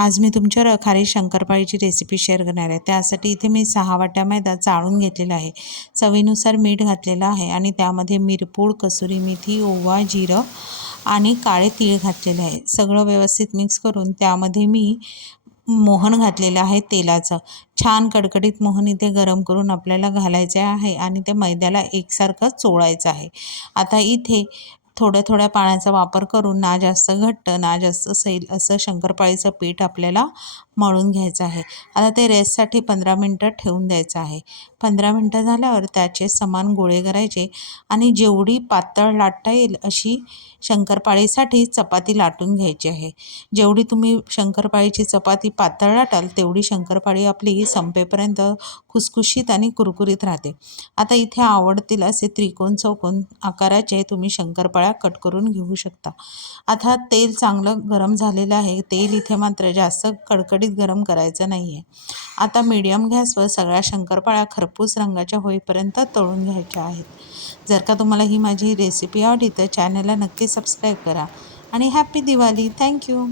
आज मी तुमच्यावर खारी शंकरपाळीची रेसिपी शेअर करणार आहे। त्यासाठी इथे मी 6 वाट्या मैदा चाळून घेतलेला आहे, चवीनुसार मीठ घातलेलं आहे आणि त्यामध्ये मिरपूड, कसुरी मेथी, ओवा, जिरं आणि काळे तीळ घातलेले आहे। सगळं व्यवस्थित मिक्स करून त्यामध्ये मी मोहन घातलेलं आहे तेलाचं। छान कडकडीत मोहन इथे गरम करून आपल्याला घालायचे आहे आणि ते मैद्याला एकसारखं चोळायचं आहे। आता इथे थोड्या थोड्या पाण्याचा वापर करून ना जास्त घट्ट ना जास्त सैल असं शंकरपाळीचं पीठ आपल्याला मळून घ्यायचं आहे। आता ते रेस्टसाठी 15 मिनटं ठेवून द्यायचं आहे। 15 मिनटं झाल्यावर त्याचे समान गोळे करायचे आणि जेवढी पातळ लाटता येईल अशी शंकरपाळीसाठी चपाती लाटून घ्यायची आहे। जेवढी तुम्ही शंकरपाळीची चपाती पातळ लाटाल तेवढी शंकरपाळी आपली संपेपर्यंत खुसखुशीत आणि कुरकुरीत राहते। आता इथे आवडतील असे त्रिकोण चौकोन आकाराचे तुम्ही शंकरपाळ्या कट करून घेऊ शकता। आता तेल चांगलं गरम झालेलं आहे। तेल इथे मात्र जास्त कडकडीत गरम करायचं नाही आहे। आता मीडियम गॅसवर सगळ्या शंकरपाळ्या खरपूस रंगाच्या होईपर्यंत तळून घ्यायच्या आहेत। जर का तुम्हाला ही माझी रेसिपी आवडली तर चॅनलला नक्की सबस्क्राईब करा आणि हॅपी दिवाळी। थँक्यू।